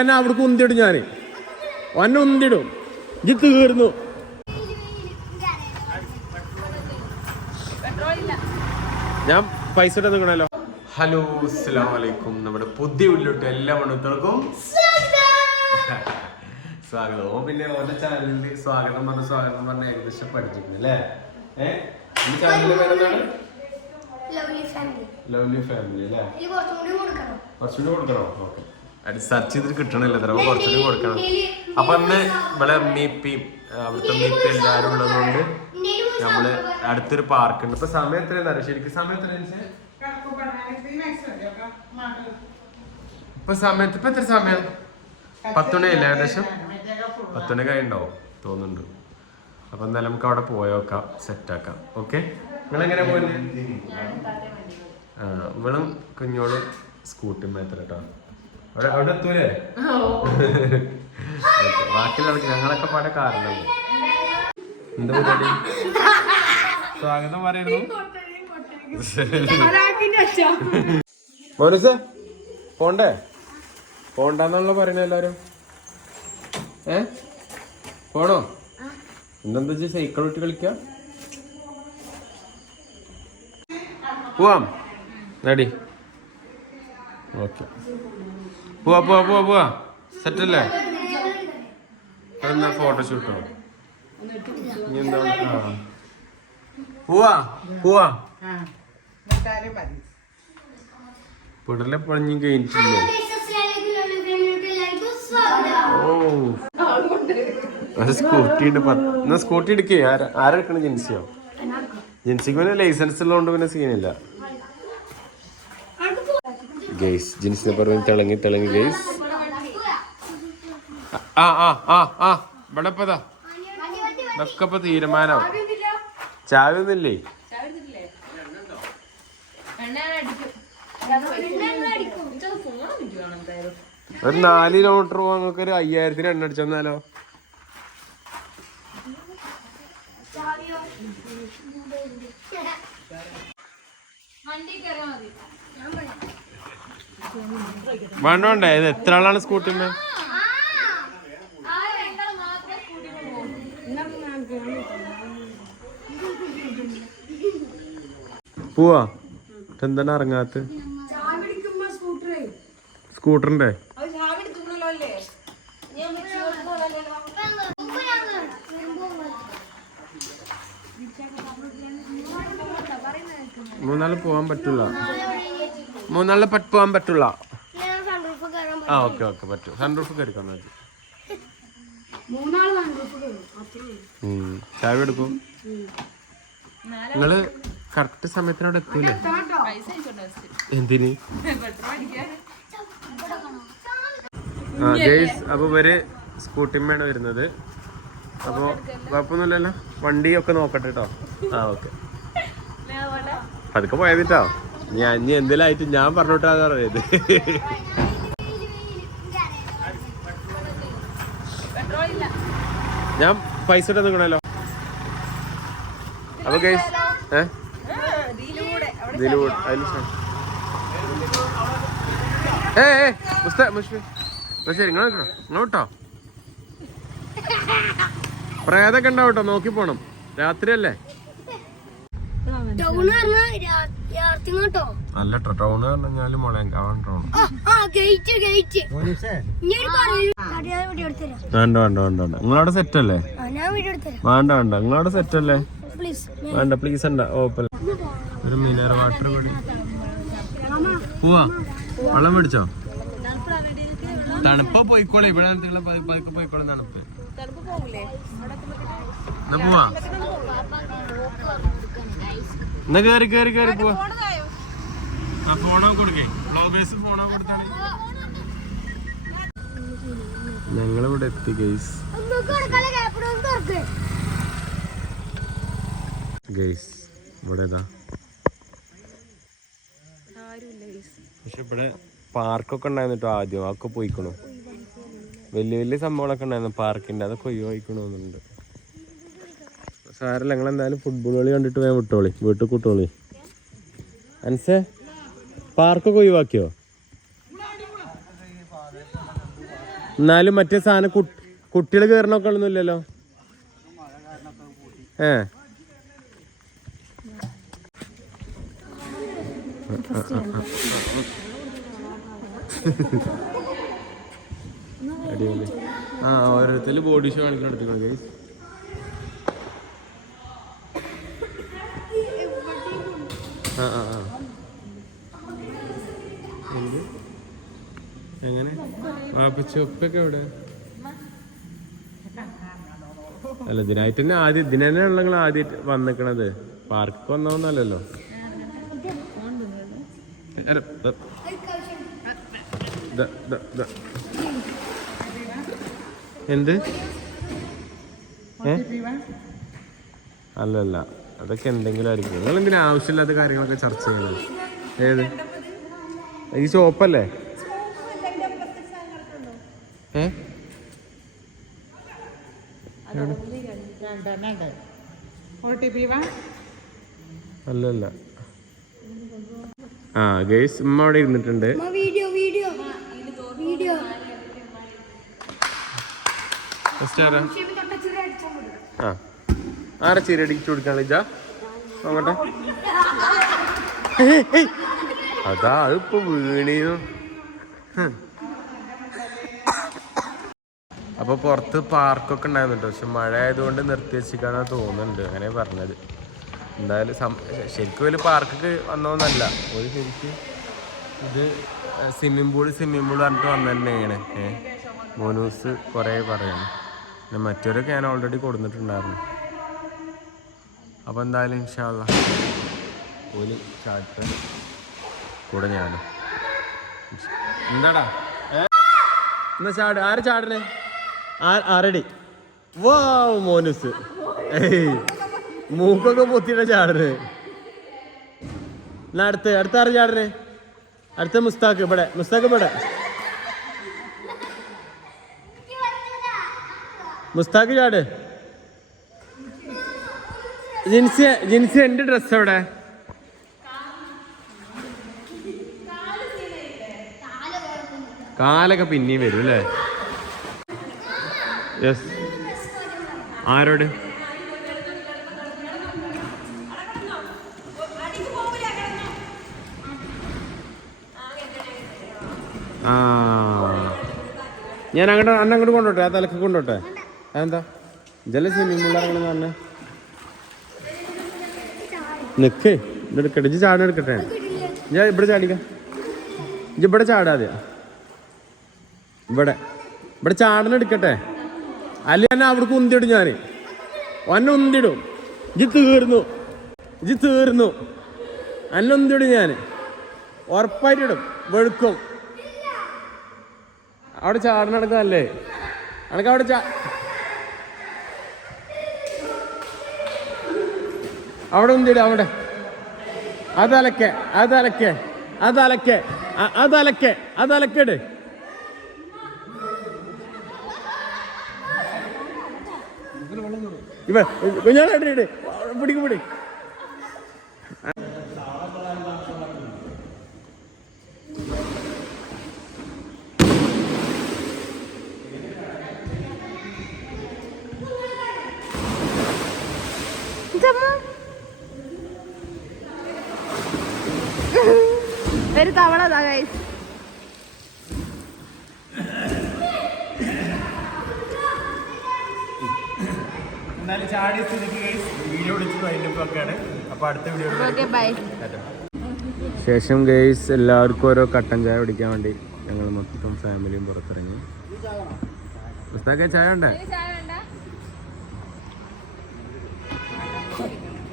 എന്നെ അവിടെ ഉന്തിടും ഞാൻ. ഒന്നെ ഉന്തിടും ജിത്ത് തീർന്നു. ഞാൻ പൈസ ഇട്ട് നിൽക്കണല്ലോ ഹലോ വലൈക്കും നമ്മുടെ പുതിയ വീട്ടിലോട്ട് എല്ലാ മണിത്തർക്കും സ്വാഗതം. ഓൻ പിന്നെ ഓരോ ചാനലിൽ സ്വാഗതം പറഞ്ഞ സ്വാഗതം പറഞ്ഞ ഏകദേശം പഠിച്ചിട്ടുണ്ട് അല്ലേ? ഏഹ് ഈ ചാനലിന്റെ പേരെന്താണ്? ലവ്ലി ഫാമിലി ലവ്ലി ഫാമിലി അല്ലേ? കുറച്ചുകൂടി കൊടുക്കണോ? ഓക്കെ. സെർച്ച് ചെയ്തിട്ട് കിട്ടണില്ല. അപ്പൊ കുറച്ചുകൂടി കൊടുക്കണം. അപ്പൊ അന്ന് ഇവിടെ മീപ്പി അവിടുത്തെ മീപ്പി എല്ലാവരും ഉള്ളതുകൊണ്ട് നമ്മൾ അടുത്തൊരു പാർക്ക് ഉണ്ട്. ഇപ്പൊ സമയം എത്രയാണെന്ന് അറിയാം? ശരിക്കും സമയം എത്രയാണെന്ന് ഇപ്പൊ സമയത്ത് ഇപ്പൊ എത്ര സമയം? പത്തുമണിയല്ലേ ഏകദേശം? പത്തുമണി കഴിഞ്ഞുണ്ടാവും തോന്നുന്നുണ്ട്. അപ്പൊ എന്തായാലും നമുക്ക് അവിടെ പോയോക്കാം സെറ്റാക്കാം ഓക്കെ നിങ്ങൾ എങ്ങനെ ആ ഇവളും കുഞ്ഞോളും സ്കൂട്ടി കേട്ടോ അവിടെ എത്തൂലേ? ബാക്കിയുള്ളവർക്ക് ബാക്കിയുള്ള ഞങ്ങളൊക്കെ പാടെ കാറിലാണ് എന്താ പരിപാടി? സ്വാഗതം പറയുന്നു. മോനുസ പോണ്ടേ? പോണ്ടെന്നുള്ള പറയണ എല്ലാരും. ഏ? പോണോ? ഇന്നെന്താ വെച്ചാൽ സൈക്കിൾ വിട്ട് കളിക്ക? പോവാം. റെഡി. ഓക്കെ. പോവാ പോവാ പോവാ പോവാ. സെറ്റല്ലേ? എന്നാ ഫോട്ടോഷൂട്ടോ. പോവാ പോവാ. പിടലെ പണിഞ്ഞ് കഴിഞ്ഞിട്ടില്ലേ? ഓ. സ്കൂട്ടി എടുക്കേ ആരാ ആരെടുക്കണ ജെൻസിയോ? ജെൻസിക്ക് പിന്നെ ലൈസൻസ് ഉള്ളതുകൊണ്ട് പിന്നെ സീനില്ല ഗെയ്സ് ജിൻസിനെ പറഞ്ഞു തിളങ്ങി തിളങ്ങി ഗെയ്സ് ആ ആ ആ ആ ഇവിടെ ഇപ്പതാ. ഇതൊക്കെ ഇപ്പൊ തീരുമാനം ചായ ഒന്നില്ലേ ഒരു നാല് കിലോമീറ്റർ പോകാൻ നിങ്ങൾക്ക് ഒരു അയ്യായിരത്തിന് എണ്ണ അടിച്ചു തന്നാലോ? വേണ്ട ഇത് എത്ര ആളാണ് സ്കൂട്ടിമ്മ പോവാ. എന്താണ് ഇറങ്ങാത്ത സ്കൂട്ടറിന്റെ. മൂന്നാൾ പോവാൻ പറ്റില്ല മൂന്നാൾ പറ്റ് പോവാൻ പറ്റുള്ള? ആ ഓക്കെ ഓക്കെ പറ്റും. സൺറൂഫ് കയറിക്കാൻ മതി. ചായ എടുക്കും. നിങ്ങൾ കറക്റ്റ് സമയത്തിനോട് എത്തൂലേ? എന്തിന്? ആ ഗേസ് അപ്പൊ ഇവർ സ്കൂട്ടിമ്മയാണ് വരുന്നത്. അപ്പൊ കുഴപ്പമൊന്നുമില്ലല്ലോ. വണ്ടിയൊക്കെ നോക്കട്ടെ കേട്ടോ ആ ഓക്കെ. അതൊക്കെ പോയതിട്ടോ ഞാൻ ഇനി എന്തെല്ലായിട്ട് ഞാൻ പറഞ്ഞോട്ടാന്ന് പറയുന്നത്? ഞാൻ പൈസ ഇട്ട് നിൽക്കണല്ലോ അപ്പൊ ഗൈസ് ഏ? വിട്ടോ പ്രേതൊക്കെ ഉണ്ടാവട്ടോ നോക്കി പോണം. രാത്രിയല്ലേ ടൗൺ പറഞ്ഞാൽ രാത്രി കേട്ടോ അല്ല ടൗൺ പറഞ്ഞാൽ മുളയങ്കാവൻ ടൗൺ വേണ്ട വേണ്ട വേണ്ട വേണ്ട. നിങ്ങളവിടെ സെറ്റ് അല്ലേ വേണ്ട വേണ്ട. നിങ്ങളവിടെ സെറ്റ് അല്ലേ പ്ലീസ് വേണ്ട പ്ലീസ് ഉണ്ട് ഓപ്പൺ ഒരു മിനറൽ വാട്ടർ കൂടി. പോവാ. വെള്ളം മേടിച്ചോ? തണുപ്പ പോയിക്കോളെ. ഇവിടെ പതുക്കെ പോയിക്കോളെ തണുപ്പ്. എന്നാ പോവാ. എന്നാ കേറി കേറി കേറി പോവാ. ആ ഫോണോ കൊടുക്കേ. ഫോണോ കൊടുത്താണ്. ഞങ്ങളിവിടെ എത്തി ഗൈസ് ഗൈസ് ഇവിടെ ഇതാ. പക്ഷെ ഇവിടെ പാർക്കൊക്കെ ഉണ്ടായിരുന്നു ആദ്യം. അതൊക്കെ പോയിക്കണു. വലിയ വലിയ സംഭവങ്ങളൊക്കെ ഉണ്ടായിരുന്നു. പാർക്കിന്റെ അതൊക്കെ ഒഴിവായിക്കണമെന്നുണ്ട് സാരല്ല നിങ്ങൾ എന്തായാലും ഫുട്ബോൾ കളി കണ്ടിട്ട് വേഗം വിട്ടോളി. വീട്ടിൽ കൂട്ടോളി. അൻസേ പാർക്കൊക്കെ ഒഴിവാക്കിയോ? എന്നാലും മറ്റേ സാധനം കുട്ടികൾ കയറണൊക്കെ ഒന്നുമില്ലല്ലോ. ഏ. അടിപൊളി ആ ഓരോരുത്തർ ബോഡി ഷോ കാണിക്കാൻ എടുത്തിട്ടുണ്ട് ഗൈസ് എന്ത്? എങ്ങനെ? വാപ്പച്ചി ഉപ്പൊക്കെ എവിടെ? അല്ല ഇതിനായിട്ട് തന്നെ ആദ്യം ഇതിന് നിങ്ങൾ ആദ്യം വന്നിക്കണത്. പാർക്ക് വന്നോന്നല്ലോ. എന്ത്? അല്ലല്ല. അതൊക്കെ എന്തെങ്കിലും ആയിരിക്കും. നിങ്ങൾ എന്തിനാ ആവശ്യമില്ലാത്ത കാര്യങ്ങളൊക്കെ ചർച്ച ചെയ്യുന്നത്? ഏത്? ഈ ഷോപ്പല്ലേ? ഏ? അല്ലല്ല. ആ ഗേസ് ഉമ്മ അവിടെ ഇരുന്നിട്ടുണ്ട്. ആ. ആരാ ചീര അടിച്ചു കൊടുക്കാണ് ഇജ നോക്കട്ടെ. അതാ അതിപ്പോ വീണീനു അപ്പൊ പുറത്ത് പാർക്കൊക്കെ ഉണ്ടായിരുന്നു കേട്ടോ പക്ഷെ മഴ ആയതുകൊണ്ട് നിർത്തി വെച്ചിക്കാന്നാ തോന്നുന്നുണ്ട്. അങ്ങനെ പറഞ്ഞത്. എന്തായാലും ശരിക്കും ഒരു പാർക്കൊക്കെ വന്നോന്നല്ല. ഒരു ശരിക്ക് ഇത് സ്വിമ്മിംഗ് പൂൾ സ്വിമ്മിംഗ് പൂൾ പറഞ്ഞിട്ട് വന്നു തന്നെയാണ് ഏഹ് മോനൂസ് കുറേ പറയണം. പിന്നെ മറ്റൊരൊക്കെ ഞാൻ ഓൾറെഡി കൊടുത്തിട്ടുണ്ടായിരുന്നു. അപ്പോൾ എന്തായാലും ഇൻഷാല്ല ഒരു ചാട്ട് കൂടെ ഞാനും. എന്താടാ? എന്നാ ചാട് ആര് ചാടണേ ആരടി വാ മോനുസ്. ഏയ് മൂക്കൊക്കെ പൊത്തിയുടെ ചാടണേ എന്നാ അടുത്ത് അടുത്ത ആര് ചാടണേ അടുത്ത മുസ്താഖ് ഇവിടെ. മുസ്താഖ് ഇവിടെ. മുസ്താഖ് ചാട്. ജിൻസി ജിൻസി എന്റെ ഡ്രസ് എവിടെ? കാലൊക്കെ പിന്നെയും വരും അല്ലേ? യെസ് ആരോട്? ഞാൻ അങ്ങോട്ട് അന്നങ്ങോട്ട് കൊണ്ടോട്ടെ ആ തലക്ക് കൊണ്ടോട്ടെ അതെന്താ? ജല സ്വിമ്മിംഗ് പൂളിറങ്ങണെന്ന് പറഞ്ഞ നിക്ക്. ഇതെടുക്കട്ടെ ഇജ്ജ് ചാടാൻ എടുക്കട്ടെ. ഞാൻ ഇവിടെ ചാടിക്കാം. ഇജ്ജ് ഇവിടെ ചാടാതെ ഇവിടെ. ഇവിടെ ചാടന എടുക്കട്ടെ. അല്ല എന്നെ അവിടേക്ക് ഉന്തിടും ഞാൻ ഒന്നെ ഉന്തിടും ഇജ്ജ് തീർന്നു. ഇജ്ജ് തീർന്നു. അന്നെ ഉന്തിടും ഞാൻ ഉറപ്പായിട്ടിടും വെളുക്കും. അവിടെ ചാടനടക്കല്ലേ അനക്ക് അവിടെ ചാ അവിടെ ഉന്തിടും അവിടെ. അതലക്കെ അതലക്കെ അതലക്കെ അതലക്കെ അതലക്കെട് ഇവ Come പിടിക്ക് പിടി ഒരു ഗൈസ് എന്നാലും ചാടി സ്ഥിതിക്ക് വീഡിയോ അപ്പോൾ അടുത്ത വീഡിയോ ഓക്കെ ബൈ ശേഷം ഗൈസ് എല്ലാവർക്കും ഓരോ കട്ടൻ ചായ കുടിക്കാൻ വേണ്ടി ഞങ്ങൾ മൊത്തം ഫാമിലിയും പുറത്തിറങ്ങി. പുസ്തക ചായ ഉണ്ടേ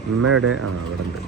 ഉമ്മയുടെ ആ അവിടെ ഉണ്ട്.